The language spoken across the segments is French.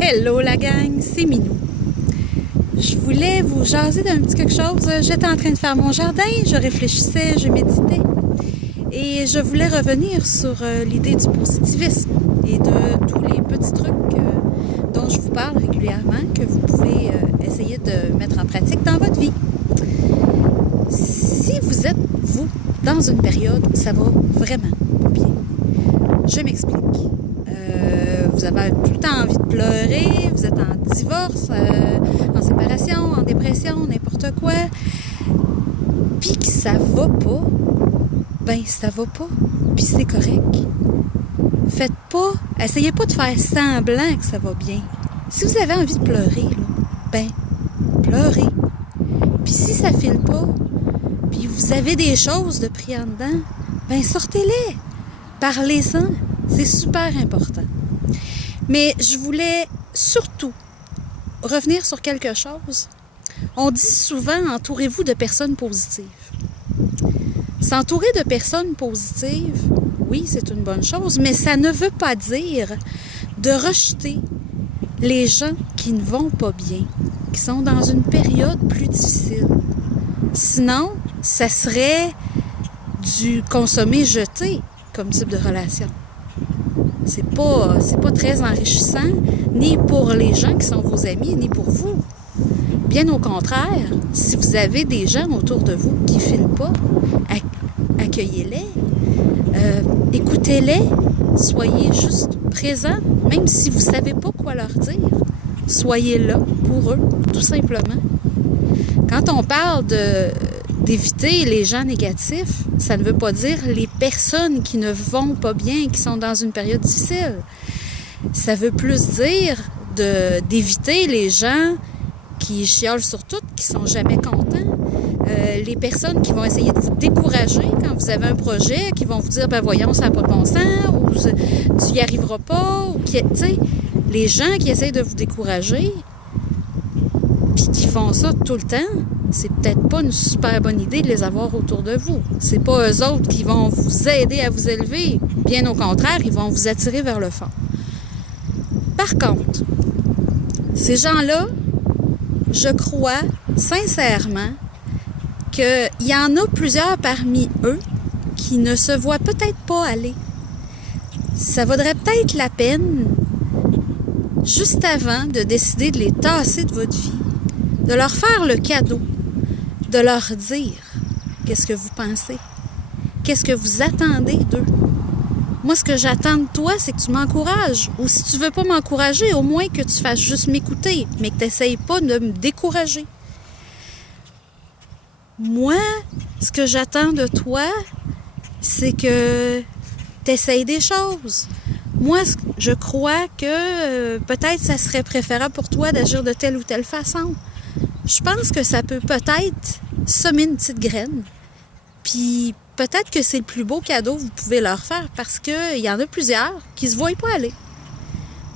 Hello la gang, c'est Minou. Je voulais vous jaser d'un petit quelque chose. J'étais en train de faire mon jardin, je réfléchissais, je méditais. Et je voulais revenir sur l'idée du positivisme et de tous les petits trucs dont je vous parle régulièrement que vous pouvez essayer de mettre en pratique dans votre vie. Si vous êtes, vous, dans une période où ça va vraiment pas bien, je m'explique. Vous avez tout le temps envie de pleurer, vous êtes en divorce, en séparation, en dépression, n'importe quoi, puis que ça va pas, ben ça va pas, puis c'est correct. Faites pas, essayez pas de faire semblant que ça va bien. Si vous avez envie de pleurer, là, ben pleurez. Puis si ça file pas, puis vous avez des choses de pris en dedans, ben sortez-les, parlez-en, c'est super important. Mais je voulais surtout revenir sur quelque chose. On dit souvent, entourez-vous de personnes positives. S'entourer de personnes positives, oui, c'est une bonne chose, mais ça ne veut pas dire de rejeter les gens qui ne vont pas bien, qui sont dans une période plus difficile. Sinon, ça serait du consommer-jeter comme type de relation. C'est pas très enrichissant, ni pour les gens qui sont vos amis, ni pour vous. Bien au contraire, si vous avez des gens autour de vous qui ne filent pas, accueillez-les, écoutez-les, soyez juste présents, même si vous ne savez pas quoi leur dire. Soyez là pour eux, tout simplement. Quand on parle d'éviter les gens négatifs, ça ne veut pas dire les personnes qui ne vont pas bien, qui sont dans une période difficile. Ça veut plus dire d'éviter les gens qui chiolent sur tout, qui sont jamais contents. Les personnes qui vont essayer de vous décourager quand vous avez un projet, qui vont vous dire, ben voyons, ça n'a pas de bon sens, ou tu n'y arriveras pas, ou tu sais, les gens qui essayent de vous décourager, puis qui font ça tout le temps, c'est peut-être pas une super bonne idée de les avoir autour de vous. C'est pas eux autres qui vont vous aider à vous élever. Bien au contraire, ils vont vous attirer vers le fond. Par contre, ces gens-là, je crois sincèrement qu'il y en a plusieurs parmi eux qui ne se voient peut-être pas aller. Ça vaudrait peut-être la peine, juste avant de décider de les tasser de votre vie, de leur faire le cadeau, de leur dire qu'est-ce que vous pensez, qu'est-ce que vous attendez d'eux. Moi, ce que j'attends de toi, c'est que tu m'encourages. Ou si tu veux pas m'encourager, au moins que tu fasses juste m'écouter, mais que tu n'essayes pas de me décourager. Moi, ce que j'attends de toi, c'est que tu essayes des choses. Moi, je crois que peut-être ça serait préférable pour toi d'agir de telle ou telle façon. Je pense que ça peut peut-être semer une petite graine. Puis peut-être que c'est le plus beau cadeau que vous pouvez leur faire parce qu'il y en a plusieurs qui ne se voient pas aller.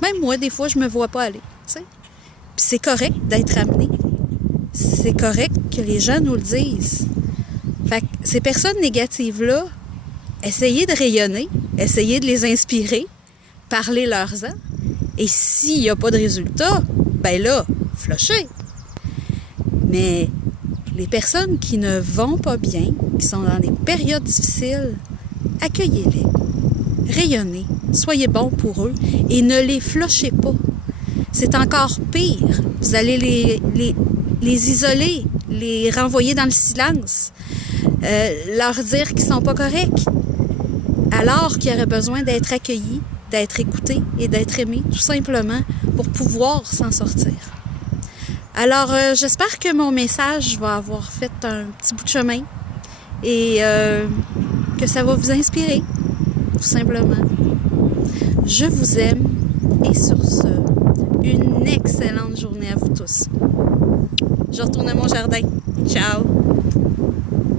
Même moi, des fois, je me vois pas aller. Tu sais. Puis c'est correct d'être amené. C'est correct que les gens nous le disent. Fait que ces personnes négatives-là, essayez de rayonner, essayez de les inspirer, parlez-leur-en. Et s'il n'y a pas de résultat, ben là, flushez. Mais les personnes qui ne vont pas bien, qui sont dans des périodes difficiles, accueillez-les, rayonnez, soyez bons pour eux et ne les flushez pas. C'est encore pire. Vous allez les isoler, les renvoyer dans le silence, leur dire qu'ils ne sont pas corrects, alors qu'ils auraient besoin d'être accueillis, d'être écoutés et d'être aimés, tout simplement, pour pouvoir s'en sortir. Alors, j'espère que mon message va avoir fait un petit bout de chemin et que ça va vous inspirer, tout simplement. Je vous aime et sur ce, une excellente journée à vous tous. Je retourne à mon jardin. Ciao!